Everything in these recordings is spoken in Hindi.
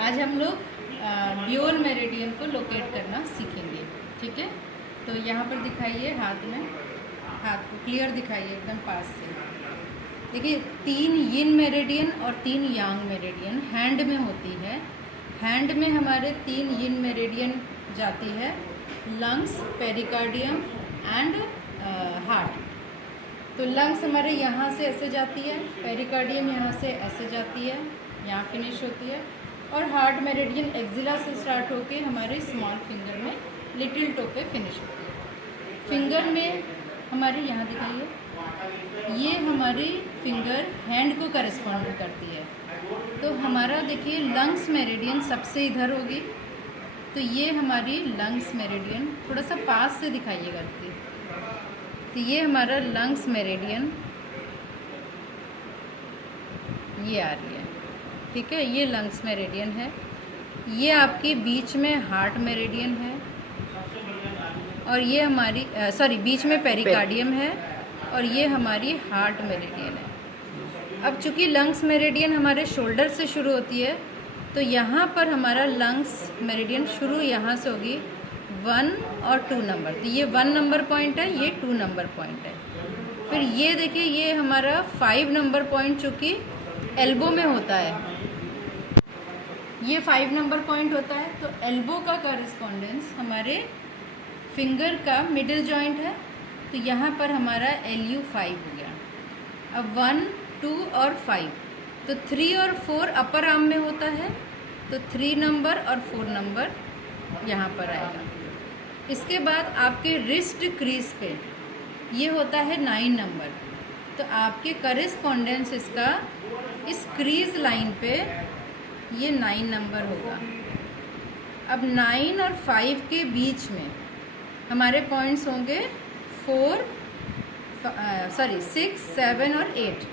आज हम लोग ब्यूल मेरिडियन को लोकेट करना सीखेंगे। ठीक है, तो यहाँ पर दिखाइए हाथ में, हाथ को क्लियर दिखाइए एकदम पास से। देखिए 3 यिन मेरिडियन और 3 यांग मेरिडियन हैंड में होती है। हैंड में हमारे 3 यिन मेरिडियन जाती है, लंग्स, पेरिकार्डियम एंड हार्ट। तो लंग्स हमारे यहाँ से ऐसे जाती है, पेरिकार्डियम यहाँ से ऐसे जाती है, यहाँ फिनिश होती है, और हार्ट मेरिडियन एक्जिला से स्टार्ट होके हमारे स्मॉल फिंगर में लिटिल टो पे फिनिश होती है। फिंगर में हमारे यहाँ दिखाइए, ये हमारी फिंगर हैंड को करस्पॉन्ड करती है। तो हमारा देखिए लंग्स मेरिडियन सबसे इधर होगी, तो ये हमारी लंग्स मेरिडियन, थोड़ा सा पास से दिखाइएगा। तो ये हमारा लंग्स मेरिडियन ये आ रही है। ठीक है, ये लंग्स मेरिडियन है। ये आपकी बीच में हार्ट मेरिडियन है, और ये हमारी बीच में पेरिकार्डियम है, और ये हमारी हार्ट मेरिडियन है। अब चूँकि लंग्स मेरिडियन हमारे शोल्डर से शुरू होती है, तो यहाँ पर हमारा लंग्स मेरिडियन शुरू यहाँ से होगी 1 और 2 नंबर। तो ये 1 नंबर पॉइंट है, ये 2 नंबर पॉइंट है। फिर ये देखिए, ये हमारा 5 नंबर पॉइंट चूँकि एल्बो में होता है, ये 5 नंबर पॉइंट होता है। तो एल्बो का कॉरेस्पॉन्डेंस हमारे फिंगर का मिडिल जॉइंट है, तो यहाँ पर हमारा LU5 हो गया। अब 1, 2 और 5, तो 3 और 4 अपर आर्म में होता है, तो 3 नंबर और 4 नंबर यहाँ पर आएगा। इसके बाद आपके रिस्ट क्रीज पे ये होता है 9 नंबर, तो आपके करेस्पॉन्डेंस इसका इस क्रीज लाइन पे ये 9 नंबर होगा। अब 9 और 5 के बीच में हमारे पॉइंट्स होंगे 6, 7 और 8।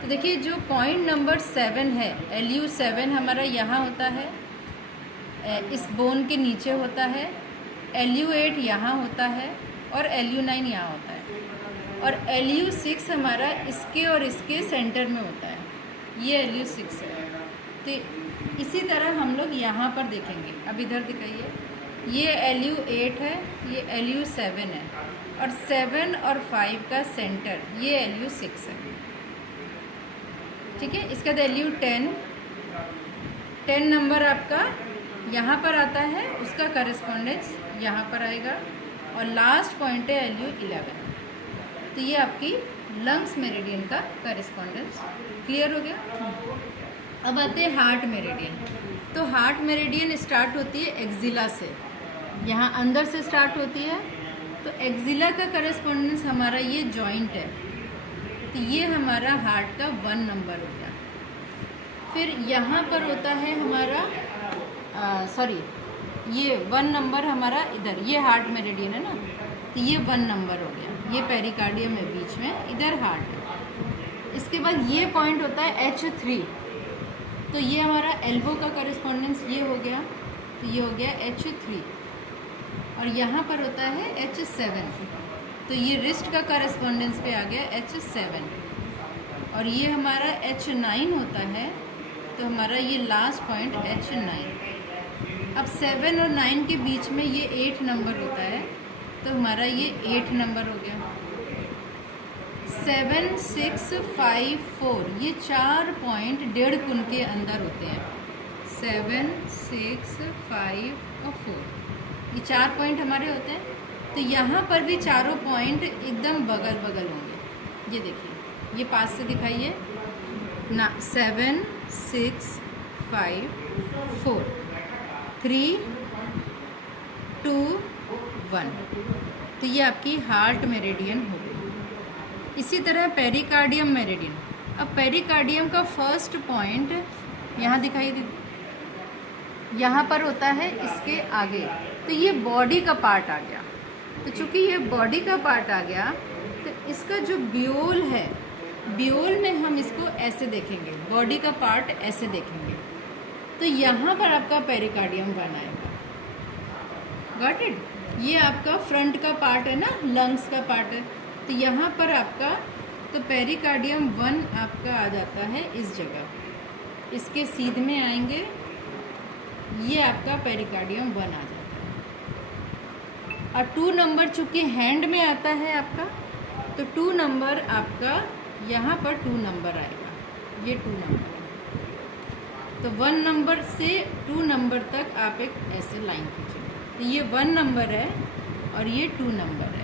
तो देखिए जो पॉइंट नंबर 7 है, LU7 हमारा यहाँ होता है, इस बोन के नीचे होता है। LU8 यहाँ होता है, और LU9 यहाँ होता है, और LU6 हमारा इसके और इसके सेंटर में होता है, ये LU6 है। तो इसी तरह हम लोग यहाँ पर देखेंगे। अब इधर दिखाइए, ये LU8 है, ये LU7 है, और 7 और 5 का सेंटर ये LU6 है। ठीक है, इसके बाद LU10 नंबर आपका यहाँ पर आता है, उसका करेस्पॉन्डेंस यहाँ पर आएगा, और लास्ट पॉइंट है LU11। तो ये आपकी लंग्स मेरिडियन का करेस्पॉन्डेंस क्लियर हो गया। अब आते हैं हार्ट मेरिडियन। तो हार्ट मेरिडियन स्टार्ट होती है एक्जिला से, यहाँ अंदर से स्टार्ट होती है। तो एक्जिला का करेस्पॉन्डेंस हमारा ये जॉइंट है, तो ये हमारा हार्ट का 1 नंबर हो गया। फिर यहाँ पर होता है हमारा ये 1 नंबर हमारा इधर, ये हार्ट मेरिडियन है ना, तो ये 1 नंबर हो गया। ये पेरिकार्डियम है बीच में, इधर हार्ट है। इसके बाद ये पॉइंट होता है H3, तो ये हमारा एल्बो का करेस्पॉन्डेंस ये हो गया, तो ये हो गया H3, और यहाँ पर होता है H7, तो ये रिस्ट का करेस्पॉन्डेंस पे आ गया H7, और ये हमारा H9 होता है, तो हमारा ये लास्ट पॉइंट H9। अब 7 और 9 के बीच में ये 8 नंबर होता है, तो हमारा ये 8 नंबर हो गया। 7, 6, 5, 4 ये 4 पॉइंट डेढ़ कुन के अंदर होते हैं। 7, 6, 5 और 4 ये 4 पॉइंट हमारे होते हैं। तो यहाँ पर भी चारों पॉइंट एकदम बगल बगल होंगे। ये देखिए, ये पास से दिखाइए ना, 7, 6, 5, 4, 3, 2, 1। तो ये आपकी हार्ट मेरिडियन हो गई। इसी तरह पेरिकार्डियम मेरिडियन। अब पेरिकार्डियम का फर्स्ट पॉइंट यहाँ दिखाई दे, यहाँ पर होता है इसके आगे, तो ये बॉडी का पार्ट आ गया। तो चूँकि ये बॉडी का पार्ट आ गया, तो इसका जो ब्यूल है, ब्यूल में हम इसको ऐसे देखेंगे, बॉडी का पार्ट ऐसे देखेंगे, तो यहाँ पर आपका पेरिकार्डियम बनाएगा। Got it? ये आपका फ्रंट का पार्ट है ना, लंग्स का पार्ट है, तो यहाँ पर आपका तो पेरिकार्डियम 1 आपका आ जाता है इस जगह, इसके सीध में आएंगे ये आपका पेरिकार्डियम 1 आ जाता है। और 2 नंबर चूँकि हैंड में आता है आपका, तो 2 नंबर आपका यहाँ पर 2 नंबर आएगा, ये 2 नंबर है। तो 1 नंबर से 2 नंबर तक आप एक ऐसे लाइन खींचेंगे, तो ये 1 नंबर है और ये 2 नंबर है।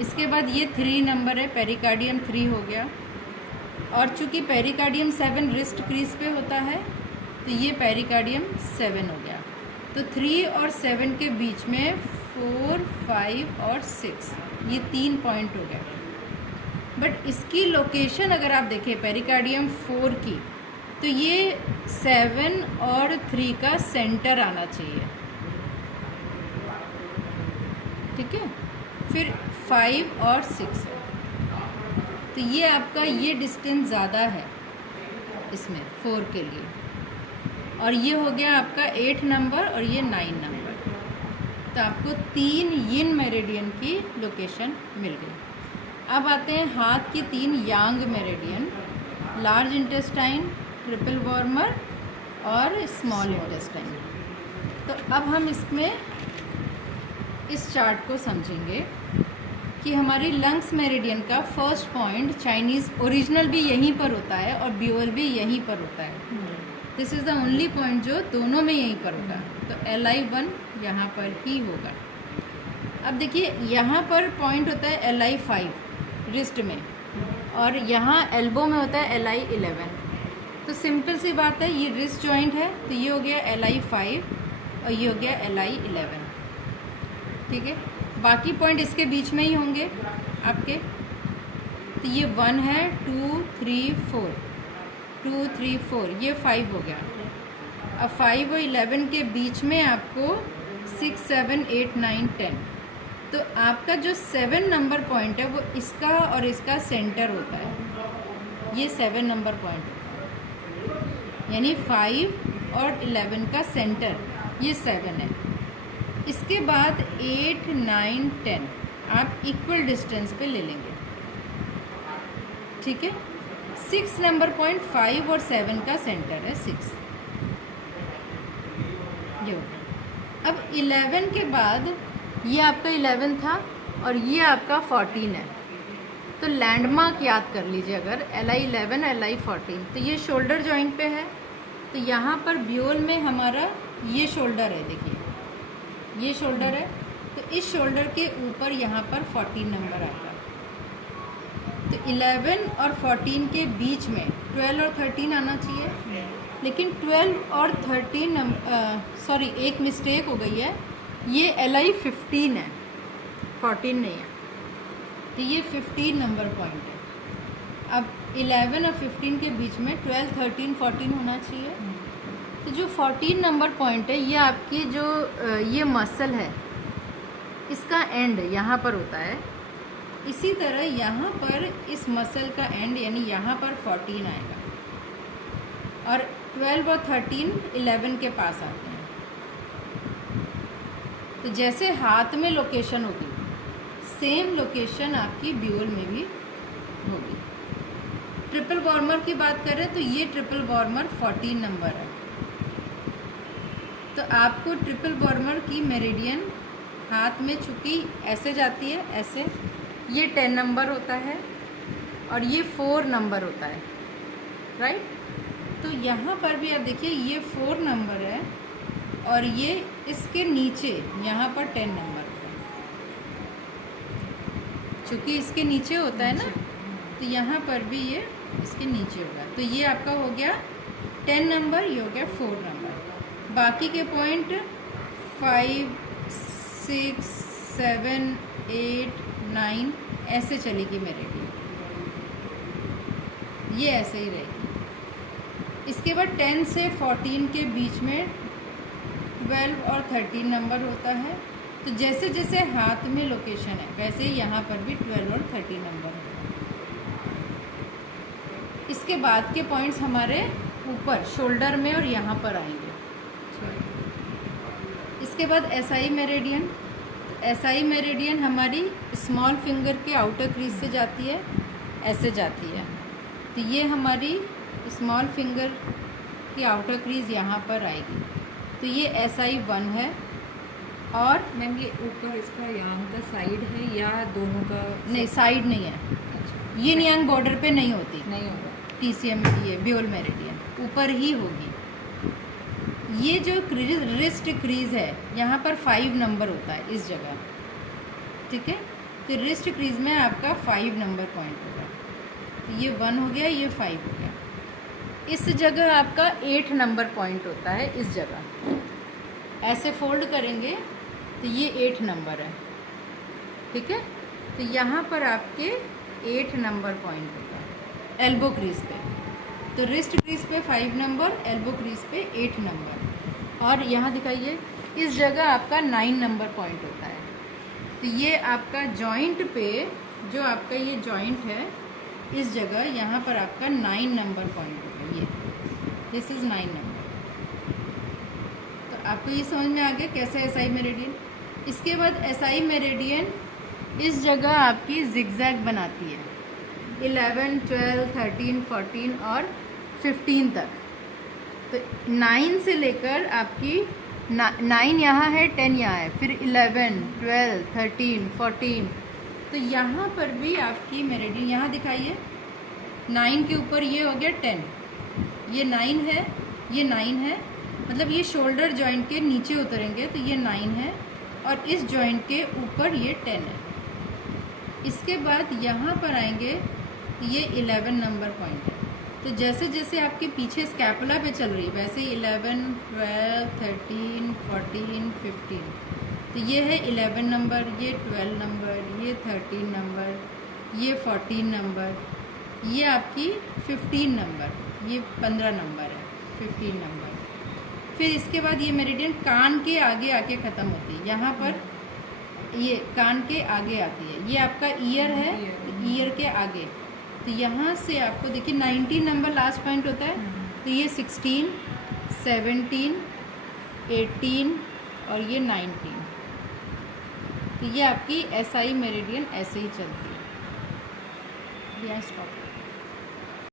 इसके बाद ये 3 नंबर है, पेरिकार्डियम 3 हो गया। और चूँकि पेरिकार्डियम 7 रिस्ट क्रीज पे होता है, तो ये पेरिकार्डियम 7 हो गया। तो 3 और 7 के बीच में 4, 5 और 6, ये 3 पॉइंट हो गया। बट इसकी लोकेशन अगर आप देखें पेरिकार्डियम 4 की, तो ये 7 और 3 का सेंटर आना चाहिए, ठीक है। फिर 5 और 6 है, तो ये आपका ये डिस्टेंस ज़्यादा है इसमें 4 के लिए। और ये हो गया आपका 8 नंबर और ये 9 नंबर। तो आपको 3 यिन मेरिडियन की लोकेशन मिल गई। अब आते हैं हाथ की 3 yang meridian, large intestine, triple warmer और स्मॉल इंटेस्टाइन। तो अब हम इसमें इस चार्ट को समझेंगे कि हमारी लंग्स मेरिडियन का फर्स्ट पॉइंट चाइनीज़ ओरिजिनल भी यहीं पर होता है और ब्यूअल भी यहीं पर होता है। This is the only point जो दोनों में यहीं पर होगा। तो LI1 यहाँ पर ही होगा। अब देखिए यहाँ पर पॉइंट होता है LI5 रिस्ट में, और यहाँ एल्बो में होता है LI11। तो सिंपल सी बात है, ये रिस्ट जॉइंट है, तो ये हो गया LI5 और ये हो गया LI11, ठीक है। बाकी पॉइंट इसके बीच में ही होंगे आपके। तो ये 1 है, 2, 3, 4, 2, 3, 4, ये 5 हो गया। अब 5 और 11 के बीच में आपको 6, 7, 8, 9, 10। तो आपका जो 7 नंबर पॉइंट है वो इसका और इसका सेंटर होता है। ये 7 नंबर पॉइंट होता है, यानी 5 और 11 का सेंटर ये 7 है। इसके बाद 8, 9, 10 आप इक्वल डिस्टेंस पे ले लेंगे, ठीक है। 6 नंबर पॉइंट 5 और 7 का सेंटर है 6, ये। अब 11 के बाद ये आपका 11 था और ये आपका 14 है। तो लैंडमार्क याद कर लीजिए, अगर LI11 LI14, तो ये शोल्डर जॉइंट पे है। तो यहाँ पर ब्यूल में हमारा ये शोल्डर है, देखिए ये शोल्डर है। तो इस शोल्डर के ऊपर यहाँ पर 14 नंबर आएगा। तो 11 और 14 के बीच में 12 और 13 आना चाहिए, लेकिन 12 और 13 सॉरी एक मिस्टेक हो गई है, ये LI15 है, 14 नहीं है। तो ये 15 नंबर पॉइंट है। अब 11 और 15 के बीच में 12, 13, 14 होना चाहिए। तो जो 14 नंबर पॉइंट है, ये आपकी जो ये मसल है, इसका एंड यहाँ पर होता है। इसी तरह यहाँ पर इस मसल का एंड यानी यहाँ पर 14 आएगा, और 12 और 13 11 के पास आते हैं। तो जैसे हाथ में लोकेशन होगी, सेम लोकेशन आपकी ब्यूल में भी होगी। ट्रिपल वार्मर की बात करें तो ये ट्रिपल वार्मर 14 नंबर है। तो आपको ट्रिपल वार्मर की मेरिडियन हाथ में चूँकि ऐसे जाती है, ऐसे, ये 10 नंबर होता है और ये 4 नंबर होता है, राइट। तो यहाँ पर भी आप देखिए ये 4 नंबर है और ये इसके नीचे यहाँ पर 10 नंबर होता है। चूँकि इसके नीचे होता है ना, तो यहाँ पर भी ये इसके नीचे होगा। तो ये आपका हो गया 10 नंबर, ये हो गया 4 नंबर। बाकी के पॉइंट 5, 6, 7, 8, 9 ऐसे चलेगी मेरिडियन, ये ऐसे ही रहेगी। इसके बाद 10 से 14 के बीच में 12 और 13 नंबर होता है। तो जैसे जैसे हाथ में लोकेशन है, वैसे ही यहाँ पर भी 12 और 13 नंबर होता है। इसके बाद के पॉइंट्स हमारे ऊपर शोल्डर में और यहाँ पर आएंगे। इसके बाद SI मेरिडियन। SI मेरिडियन हमारी स्मॉल फिंगर के आउटर क्रीज से जाती है, ऐसे जाती है। तो ये हमारी स्मॉल फिंगर की आउटर क्रीज यहाँ पर आएगी। तो तो ये SI1 है। और मैम ये ऊपर इसका यांग का साइड है या दोनों का? नहीं, साइड नहीं है। अच्छा, ये यांग बॉर्डर पे नहीं होती, नहीं होगा। TCM ये ब्यूल मेरिडियन ऊपर ही होगी। ये जो रिस्ट क्रीज है यहाँ पर 5 नंबर होता है इस जगह, ठीक है। तो रिस्ट क्रीज में आपका 5 नंबर पॉइंट होगा। तो ये 1 हो गया, ये 5 हो गया। इस जगह आपका 8 नंबर पॉइंट होता है इस जगह। ऐसे फोल्ड करेंगे तो ये 8 नंबर है, ठीक है। तो यहाँ पर आपके 8 नंबर पॉइंट होता है एल्बो क्रीज पे। तो रिस्ट क्रीज पे 5 नंबर, एल्बो क्रीज पे 8 नंबर। और यहाँ दिखाइए, इस जगह आपका 9 नंबर पॉइंट होता है। तो ये आपका जॉइंट पे, जो आपका ये जॉइंट है, इस जगह यहाँ पर आपका 9 नंबर पॉइंट होगा। ये दिस इज़ 9 नंबर। तो आपको ये समझ में आ गया कैसे SI मेरिडियन। इसके बाद SI मेरिडियन इस जगह आपकी जिगजैग बनाती है 11, 12, 13, 14 और 15 तक। तो 9 से लेकर आपकी 9 यहाँ है, 10 यहाँ है, फिर 11, 12, 13, 14। तो यहाँ पर भी आपकी मेरिडियन यहाँ दिखाइए, 9 के ऊपर ये हो गया 10, ये 9 है, ये 9 है, मतलब ये शोल्डर जॉइंट के नीचे उतरेंगे तो ये 9 है, और इस जॉइंट के ऊपर ये 10 है। इसके बाद यहाँ पर आएंगे तो ये 11 नंबर पॉइंट है। तो जैसे जैसे आपके पीछे स्कैपुला पे चल रही है वैसे 11, 12, 13, 14, 15। तो ये है 11 नंबर, ये 12 नंबर, ये 13 नंबर, ये 14 नंबर, ये आपकी 15 नंबर, ये 15 नंबर है, 15 नंबर। फिर इसके बाद ये मेरिडियन कान के आगे आके ख़त्म होती है। यहाँ पर ये कान के आगे आती है, ये आपका ईयर है, ईयर के आगे। तो यहाँ से आपको देखिए 19 नंबर लास्ट पॉइंट होता है। तो ये 16, 17, 18 और ये 19। तो ये आपकी SI मेरिडियन ऐसे ही चलती है। स्टॉप।